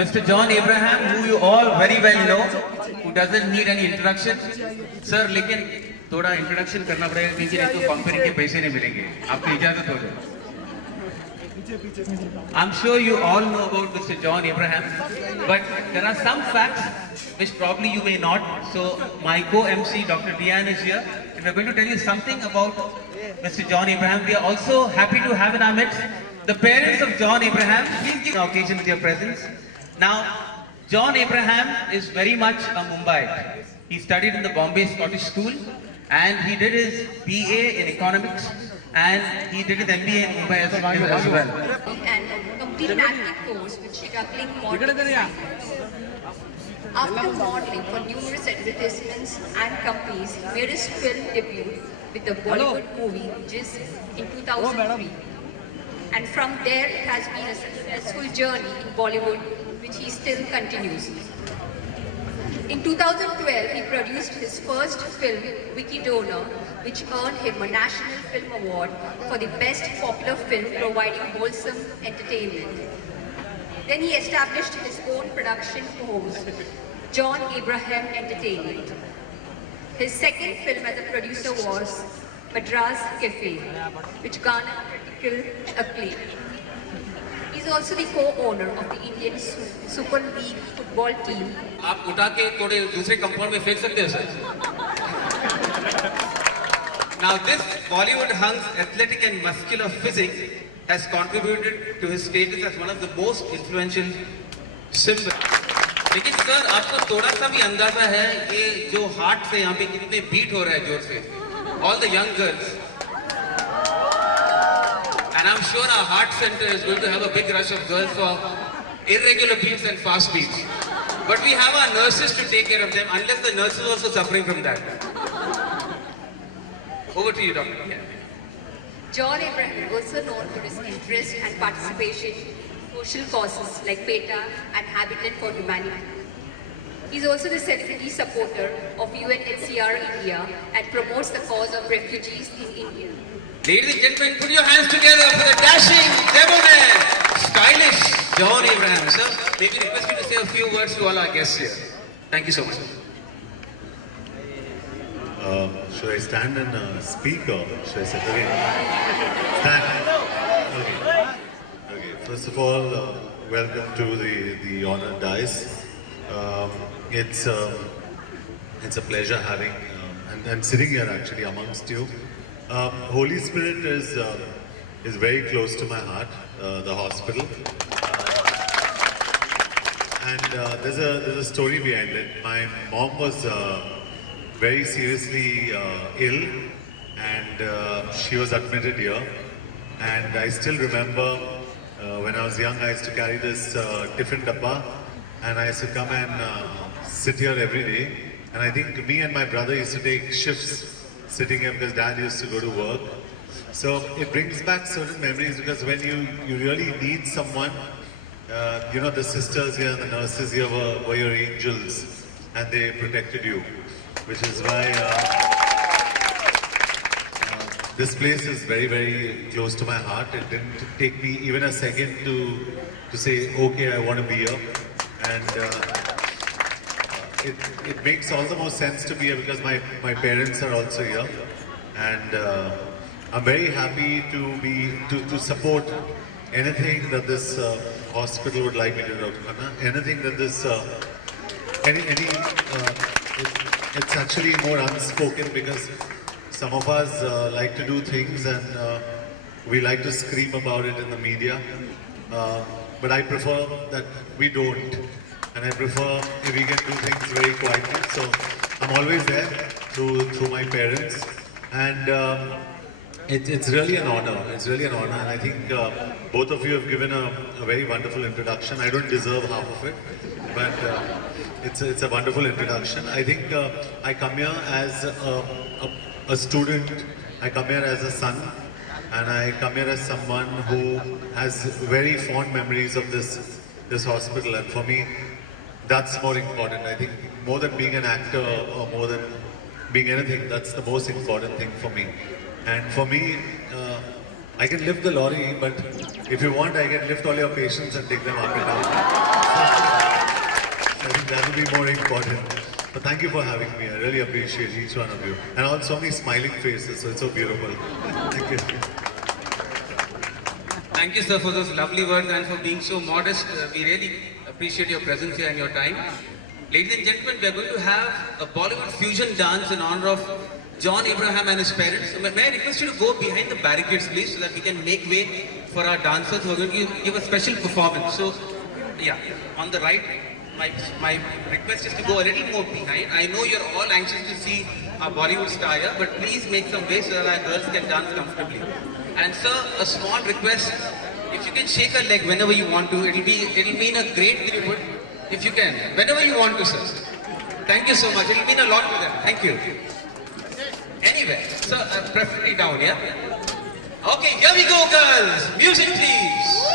Mr. John Abraham, who you all very well know, who doesn't need any introduction. Sir, लेकिन थोड़ा introduction करना पड़ेगा क्योंकि नहीं तो कंपनी के पैसे नहीं मिलेंगे. आपकी इजाजत हो जाए. I'm sure you all know about Mr. John Abraham, but there are some facts which probably you may not. So my co-MC Dr. Diane is here, and we're going to tell you something about Mr. John Abraham. We are also happy to have in our midst the parents of John Abraham. Please give an occasion with your presence. Now, John Abraham is very much a Mumbaite. He studied in the Bombay Scottish School and he did his BA in economics and he did his MBA in Mumbai as well. And complete an acting course with juggling modeling. After modeling for numerous advertisements and companies, he made his film debut with the Bollywood movie Jis in 2003. And from there, it has been a successful journey in Bollywood, which he still continues. In 2012, he produced his first film, Vicky Donor, which earned him a National Film Award for the Best Popular Film providing wholesome entertainment. Then he established his own production house, John Abraham Entertainment. His second film as a producer was Madras Cafe, which garnered critical acclaim. He is also the co-owner of the Indian Super League football team. आप उठा के थोड़े दूसरे compound में फेंक सकते हो sir. Now this Bollywood hung's athletic and muscular physique has contributed to his status as one of the most influential symbols. लेकिन सर आपको थोड़ा सा भी अंदाजा है ये जो हार्ट से यहाँ पे कितने बीट हो रहा है जोर से. All the young girls. And I'm sure our heart center is going to have a big rush of girls for irregular beats and fast beats. But we have our nurses to take care of them, unless the nurses are also suffering from that. Over to you, Dr. John Abraham is also known for his interest and participation in social causes like PETA and Habitat for Humanity. He is also the celebrity supporter of UNHCR India and promotes the cause of refugees in India. Ladies and gentlemen, put your hands together for the dashing, debonair, stylish John Abraham. Sir, may we request you to say a few words to all our guests here. Thank you so much. Should I stand and speak or should I sit again? Stand. Okay. First of all, welcome to the honored dais. It's a pleasure having and sitting here actually amongst you. Holy Spirit is very close to my heart. The hospital. And there's a story behind it. My mom was very seriously ill and she was admitted here. And I still remember when I was young, I used to carry this tiffin dabba and I used to come and sit here every day. And I think me and my brother used to take shifts sitting here because Dad used to go to work. So it brings back certain memories because when you really need someone, you know, the sisters here and the nurses here were your angels, and they protected you, which is why this place is very, very close to my heart. It didn't take me even a second to say, okay, I want to be here. And it makes all the more sense to be here because my parents are also here. And I'm very happy to support anything that this hospital would like me to do. Anything that this, it's actually more unspoken because some of us like to do things and we like to scream about it in the media. But I prefer that we don't. And I prefer if we can do things very quietly. So I'm always there through my parents. And it's really an honor. It's really an honor. And I think both of you have given a very wonderful introduction. I don't deserve half of it. But it's a wonderful introduction. I think I come here as a student, I come here as a son, and I come here as someone who has very fond memories of this hospital. And for me, that's more important. I think more than being an actor or more than being anything, that's the most important thing for me. And for me, I can lift the lorry, but if you want, I can lift all your patients and take them up and down. I think that will be more important. But thank you for having me. I really appreciate each one of you. And also so many smiling faces, so it's so beautiful. Thank you. Thank you, sir, for those lovely words and for being so modest. We really appreciate your presence here and your time. Ladies and gentlemen, we are going to have a Bollywood fusion dance in honor of John Abraham and his parents. So may I request you to go behind the barricades, please, so that we can make way for our dancers who are going to give a special performance. So, yeah, on the right. My request is to go a little more behind. I know you're all anxious to see our Bollywood star here, but please make some way so that our girls can dance comfortably. And sir, a small request, if you can shake a leg whenever you want to, it'll mean a great tribute. If you can, whenever you want to, sir. Thank you so much. It'll mean a lot to them. Thank you. Anyway, sir, preferably down, yeah? Okay, here we go, girls. Music, please.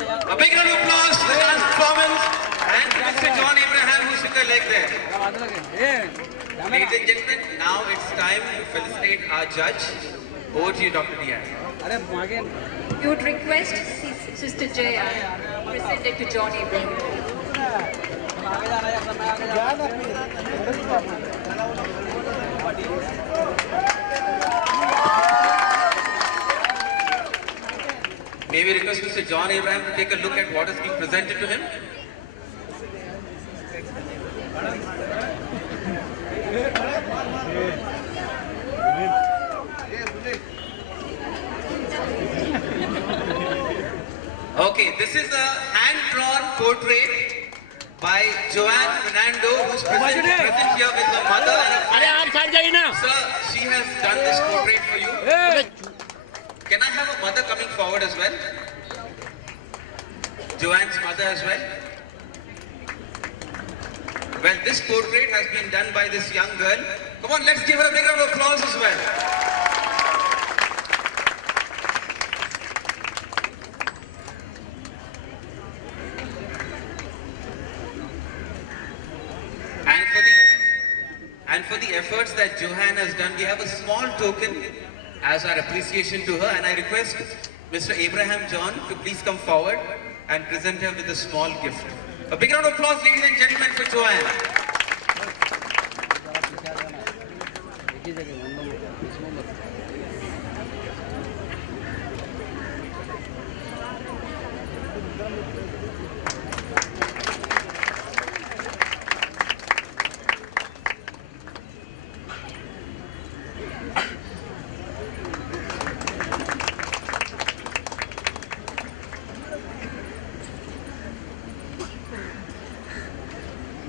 A big round of applause for the dance performance and to Mr. John Abraham who took a leg there. Ladies and gentlemen, now it's time to felicitate our judge. Over to you, Dr. Diaz. We would request Sister Jaya present it to John Abraham. May we request Mr. John Abraham to take a look at what is being presented to him? Okay, this is a hand-drawn portrait by Joanne Fernando, who's present here with her mother and a friend. Sir, she has done this portrait for you. Can I have a mother coming forward as well? Joanne's mother as well. Well, this portrait has been done by this young girl. Come on, let's give her a big round of applause as well. And for the efforts that Joanne has done, we have a small token as our appreciation to her, and I request Mr. Abraham John to please come forward and present her with a small gift. A big round of applause, ladies and gentlemen, for Joanne.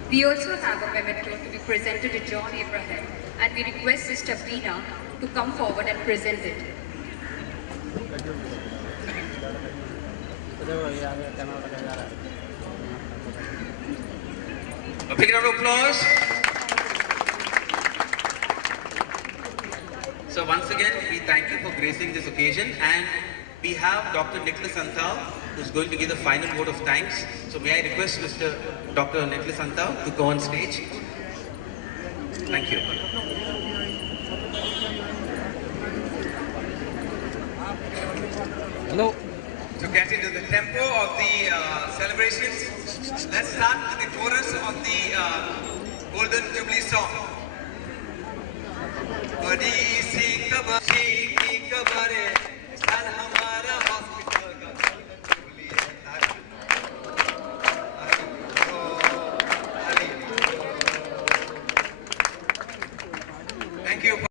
We also have a memento to be presented to John Abraham, and we request Sister Veena to come forward and present it. A big round of applause. So once again, we thank you for gracing this occasion, and we have Dr. Nicholas Anthal, who's going to give the final vote of thanks. So may I request Mr. Dr. Nicholas Anthal to go on stage. Thank you. Hello. To get into the tempo of the celebrations, let's start with the chorus of the Golden Jubilee song.